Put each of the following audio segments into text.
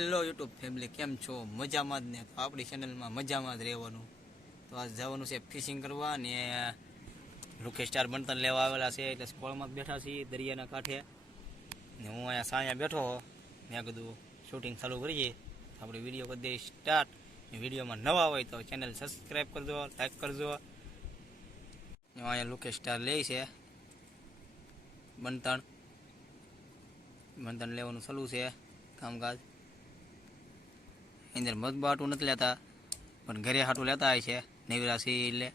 Hello YouTube family, કેમ છો? મજામાં જ ને? તો આપણી ચેનલમાં મજામાં જ રહેવાનું. તો આજ જવાનું છે ફિશિંગ કરવા ને લુકે સ્ટાર બણતર લેવા આવેલા છે, એટલે સ્કોળમાં બેઠા છીએ દરિયાના કાંઠે. ને હું અહીંયા સાયા બેઠો મેં કીધું શૂટિંગ ચાલુ કરીએ આપણે વીડિયો કરી દઈએ સ્ટાર્ટ વિડીયોમાં નવા હોય તો ચેનલ સબસ્ક્રાઈબ કરજો લાઈક કરજો. અહીંયા લુકે સ્ટાર લે છે. બનતણ બનતણ લેવાનું ચાલુ છે કામકાજ. અંદર મગબાટું નથી લેતા, પણ ઘરે હાટું લેતા હોય છે નેવરાસી એટલે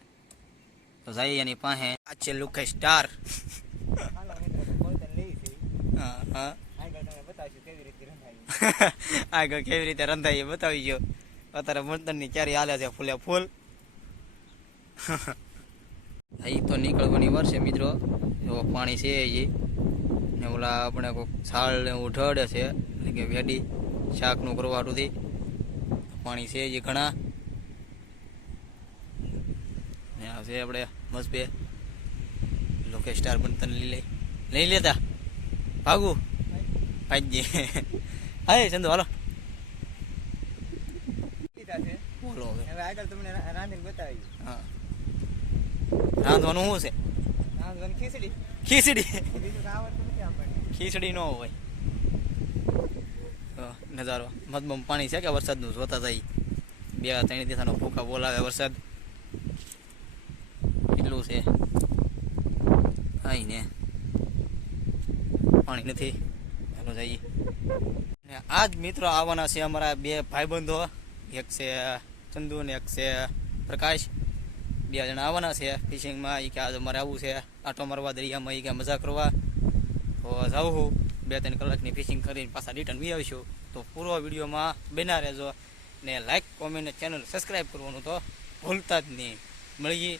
તો જાય એની પાસે. આ છે લુકે સ્ટાર. હા હા. આગળ કેવી રીતે રંધાય એ બતાવી ગયો અત્યારે બળતણની ક્યારે હાલે છે ફૂલે ફૂલ. અહીં તો નીકળવાની વાર છે મિત્રો. એવો પાણી છે હજી. ને ઓલા આપણે કોઈ છાળ ને ઢળે છે, એટલે કે વેડી શાકનું કરવાટુંથી પાણી છે જે ઘણા. ને આ છે આપણે મસ્ત બે. લોકે સ્ટાર બનતન લઈ લઈ લઈ લેતા? ભાગુ? ભાઈ હા ચંદુ હાલો. બોલો હવે. આગળ તમને રાંધીને બતાવી હા. રાંધવાનું શું છે? રાંધવાની ખીચડી. ખીચડી. ખીચડી ન હોય. નજારો. મધમમ પાણી છે કે વરસાદનું? જોતા જાય. બે ત્રણ દિવસનો ભૂકા બોલાવે વરસાદ. એટલું છે. કાંઈ ને. પાણી નથી. ચાલો જઈએ. આ આજ મિત્રો આવવાના છે અમારા બે ભાઈબંધો. એક છે ચંદુ ને એક છે પ્રકાશ. બે જણા આવવાના છે ફિશિંગમાં એ કે આજ અમારે આવવું છે. આટો મારવા દરિયામાં એ કે મજા કરવા. તો જાઉં હું. બે ત્રણ કલાકની ફિશિંગ કરીને પાછા રિટર્ન બી આવીશું. તો પૂરો વિડીયોમાં બના રહેજો ને લાઇક કોમેન્ટ ચેનલ સબસ્ક્રાઈબ કરવાનું તો ભૂલતા જ નહીં. મળીએ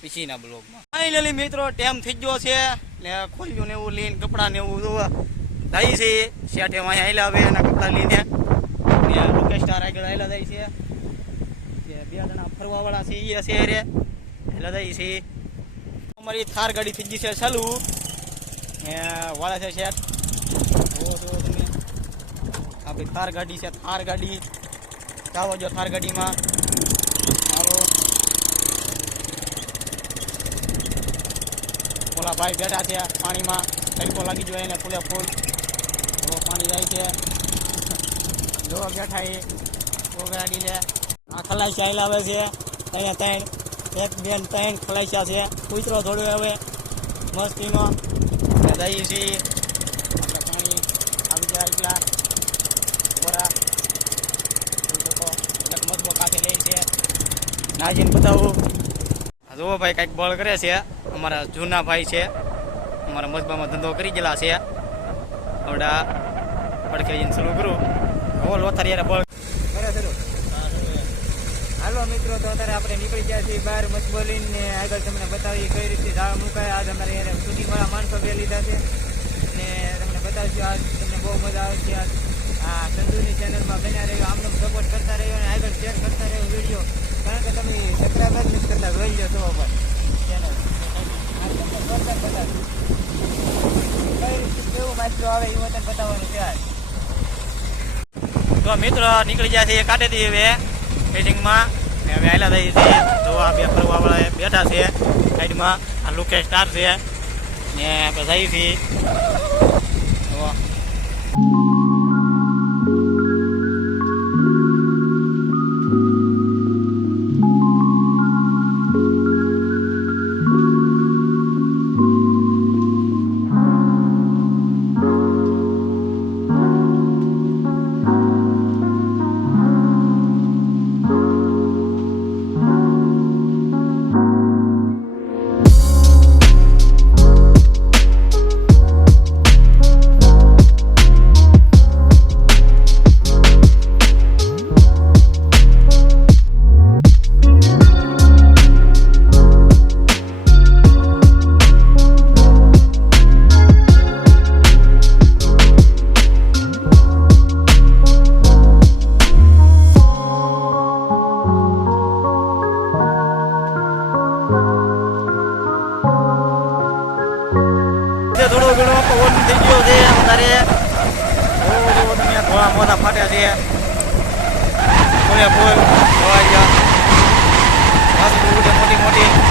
પછીના બ્લોગમાં ફાઇનલી મિત્રો ટાઈમ થઈ ગયો છે. ને ખોલ્યું ને એવું લઈને કપડાં ને એવું થાય છે. શેઠે અહીંયા આવેલા આવે એના કપડાં લઈને. ને લોકેશ સ્ટાર આગળ આવેલા જાય છે. બે જણા ફરવાવાળા છે એ છે રે એટલે જાય છે. અમારી થાર ગાડી થઈ ગઈ છે ચાલુ. ને વાળા છે શેઠ. આપણી થાર ગાડી છે, થાર ગાડી. ચાલો જો થાર ગાડીમાં. ચાલો ઓલા ભાઈ બેઠા છે પાણીમાં. તડકો લાગી જોઈએ એને ફૂલે ફૂલ. પાણી જાય છે. જો બેઠા એ. ગાડી લે. આ ખલાસી આવે છે. ત્યાં ત્રણ એક બેન ત્રણ ખલાસ્યા છે. કૂતરો થોડું હવે. મસ્તીમાં જઈએ છીએ. પાણી આવી જાય એક મજબો કાંઠે લે છે. નાજીને બતાવું. જુઓ ભાઈ, કંઈક બળ કરે છે. અમારા જૂના ભાઈ છે. અમારા મજબામાં ધંધો કરી ગયેલા છે. આવડા પડખે જઈને શરૂ કરું. હો લોથારી બળ. કરે શરૂ હાલો મિત્રો, તો અત્યારે આપણે નીકળી ગયા છીએ બહાર મચબોલીને આગળ તમને બતાવી કઈ રીતે ઝાડ મુકાય. આજ અમારે યારે શૂટિંગ વાળા માણસો બે લીધા છે. ને તમને બતાવશું આજ તમને બહુ મજા આવે છે આજ ચંદુની ચેનલમાં બન્યા રહ્યો આમનો સપોર્ટ કરતા રહ્યો અને આગળ શેર કરતા રહ્યો વીડિયો કારણ કે તમે સબસ્ક્રાઈબ જ નથી કરતા, જોઈ લો તો પર ચેનલ આ તમને જોરદાર બતાવ્યું. કઈ રીતે કેવું માત્ર આવે એ વતન બતાવવાનું છે આજ તો મિત્રો, નીકળી ગયા છે કાઢેથી હવે ફિશિંગમાં ને હવે આયલા થઈ છે તો આ બે ફરવાવાળા બેઠા છે સાઈડમાં આ લુકે સ્ટાર છે. ને આપણે જઈએ છીએ. છે, થોડો ઘણો પવન થઈ ગયો છે વધારે તમે થોડા મોટા ફાટ્યા છે. ફૂલ ફૂલ મોટી મોટી.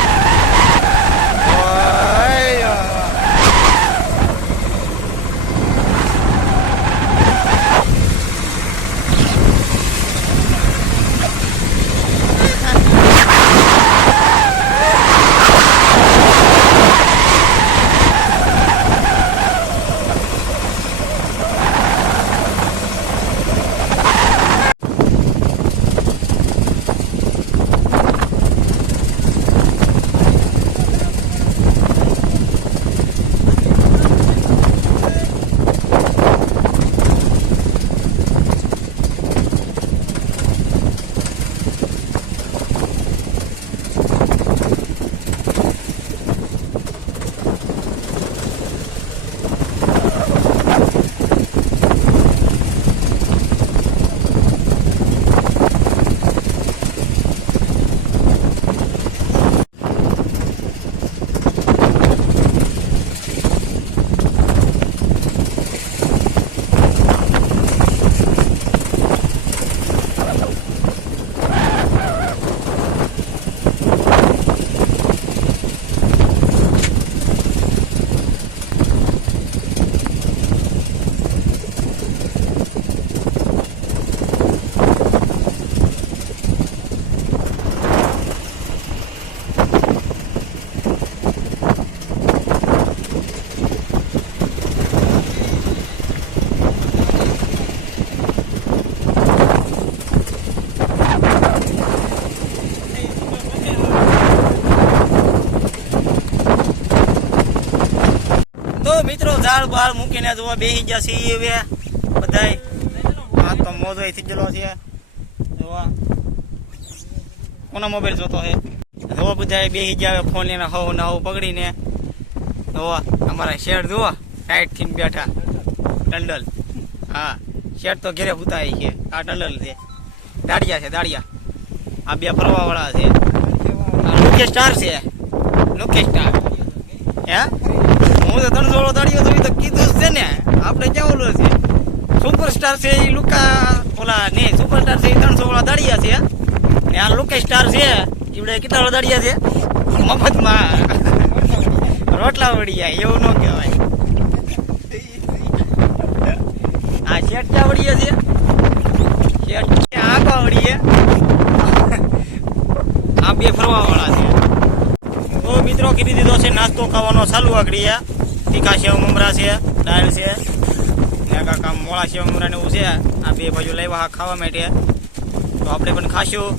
તો મિત્રો, ઝાડ બાળ મૂકીને જોવા બેસી ગયા છીએ હવે. બધાય આ તો મોજો થઈ ગયેલો છે. જોવા કોનો મોબાઈલ જોતો છે જોવા બધાય બેસી ગયા હવે ફોન લઈને હવ ને હવ પકડીને. જોવા અમારા શેર જોવા ટાઈટ થઈને બેઠા. ટંડલ. હા શેર તો ઘેરે ઉતારી છે. આ ટંડલ છે. દાડિયા છે, દાડિયા. આ બે ફરવા વાળા છે. આ લુકે સ્ટાર છે. લુકે સ્ટાર હે? હું તો ત્રણસો દાડીઓ તો કીધું છે ને, આપણે કેવું લો છે? સુપરસ્ટાર છે એ લુકા, ઓલા ને સુપરસ્ટાર છે એ ત્રણસો વાળા દાડિયા છે. ને આ લુકે સ્ટાર છે, ઈવડે કેટલા દાડિયા છે. મફતમાં રોટલા વળી જાય, એવું ન કહેવાય. આ શેઠ ક્યાં વળીએ છે? શેઠ ક્યાં આંકવા વળીએ આ બે ફરવા વાળા છે. તો મિત્રો, કીધી દીધો છે, નાસ્તો ખાવાનો ચાલુ આગળ તીખા સેવ મમરા છે, દાળ છે, ને કાકા મોળા સેવ મમરા ને એવું છે. આ બે બાજુ લાવ્યા ખાવા માટે. તો આપણે પણ ખાશું.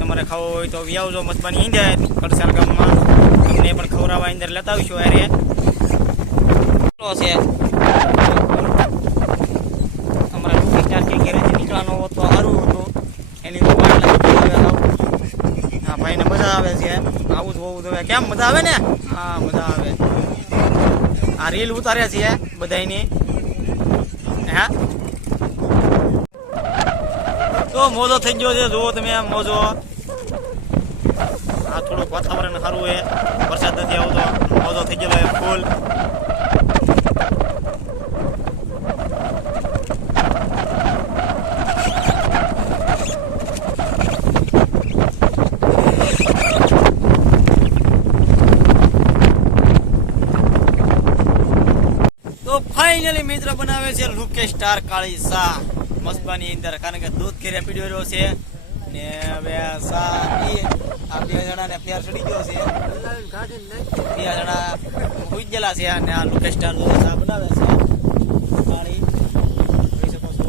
તમારે ખાવો હોય તો વ્યાવજો મસ્બાની ઈંધે કડસાલ ગામમાં તમને પણ ખવડાવવા અંદર લેતા આવીશું અરે છે. અમારા લોકો ચાર કે નીકળવાનો હોત સારું હતું. એની. હા, ભાઈને મજા આવે છે. આવું જ હોવું જોઈએ. કેમ મજા આવે ને? હા, મજા આવે. આ રીલ ઉતારે છે બધાની હા? તો મોજો થઈ ગયો છે. જુઓ તમે મોજો. આ થોડુંક વાતાવરણ સારું છે. વરસાદ નથી આવતો. મોજો થઈ ગયેલો ફૂલ તો ફાઇનલી મિત્ર બનાવે છે લુકે સ્ટાર કાળી સા મસ્બાની અંદર, કારણ કે દૂધ ઘેરે પીડ્યો રહ્યો છે. ને હવે સા આ બે જણાને પ્યાર ચડી ગયો છે. બે જણા સુઈ ગયેલા છે અને આ લુકે સ્ટાર દૂધ સા બનાવે છે. કાળી. જોઈ શકો છો.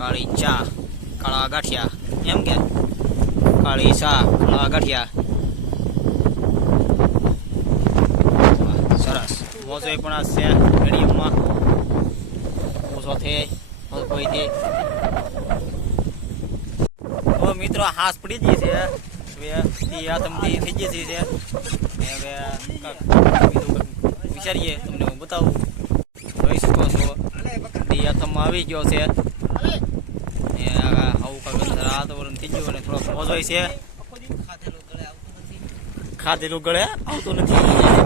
કાળી ચા, કાળા ગાંઠિયા. એમ કે? કાળી સા કાળા ગાંઠિયા વાહ, મોજો પણ આ છે મીડિયમમાં ઓછો થઈ કોઈથી તો મિત્રો હાથ પડી ગઈ છે. હવે આતમથી થઈ ગઈ છે હવે વિચારીએ, તમને હું બતાવું. જોઈ શકો છો. ઈ આતમમાં આવી ગયો છે. આવું અંદર વાતાવરણ થઈ ગયું અને થોડોક મોજો છે. ખાધેલું ગળે આવતું નથી. અમારા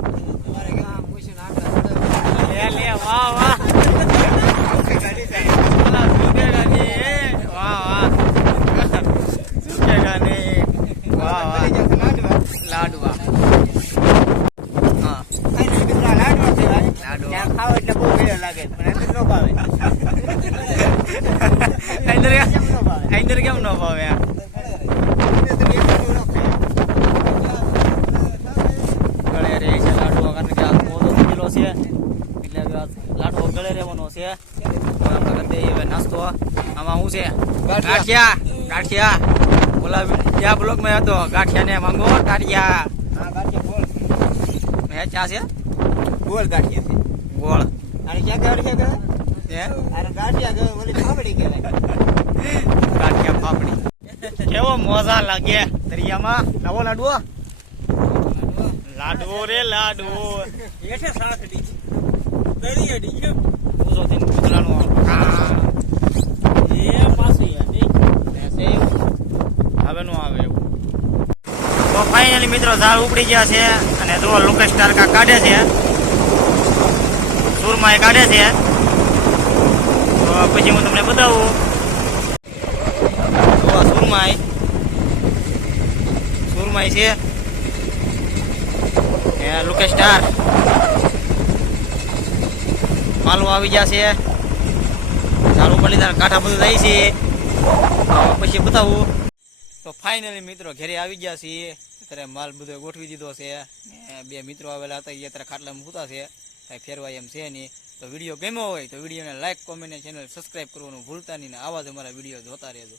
વાહ વાહ. લાડવા હા? લાડવા ખાવ એટલે બહુ ભેળ લાગે પણ અંદર ન ભાવે અંદર કેમ નો ન ભાવે અંદર કેમ ન ભાવે આ? ગળે રે છે લાડવો કારણ કે આ મોટો કિલો છે એટલે હવે આ લાડવો છે. આપણે કરી હવે નાસ્તો. આમાં શું છે? ગાંઠિયા. ગાંઠિયા. ઓલા ત્યાં બ્લોકમાં હતો? ગાંઠિયા ને માંગો ગાંઠિયા. હા ચા છે? ગોળ ગાંઠિયા છે. ગોળ. અને ક્યાં ગાંઠિયા કહે હે? અરે ગાંઠિયા ફાફડી કહેવાય. કેવો મોજા લાગે દરિયામાં. નવો લાડવો લાડવો રે લાડવો પૂછો થઈને પૂતળાનો આ. એસે એવું? હવે નો આવે એવું. તો ફાઇનલી મિત્રો ઝાડ ઉપડી ગયા છે અને જો લોકેશ તારકા કાઢે છે. સુરમાં એ કાઢે છે. તો પછી હું તમને બતાવું. તો સુરમાય સુરમાઈ છે. એ લોકેશ સ્ટાર માલવો આવી ગયા છે. પડી કાંઠા બધું જાય છે. પછી બતાવું. તો ફાઇનલી મિત્રો ઘેરે આવી ગયા છીએ. અત્યારે માલ બધો ગોઠવી દીધો છે. બે મિત્રો આવેલા હતા, એ અત્યારે ખાટલામાં મૂકતા છે કાંઈ ફેરવાય એમ છે નહીં. તો વીડિયો ગમ્યો હોય તો વિડીયોને લાઇક કોમેન્ટ ચેનલ સબસ્ક્રાઈબ કરવાનું ભૂલતા નહીં ને આવા જ અમારા વીડિયો જોતા રહેજો.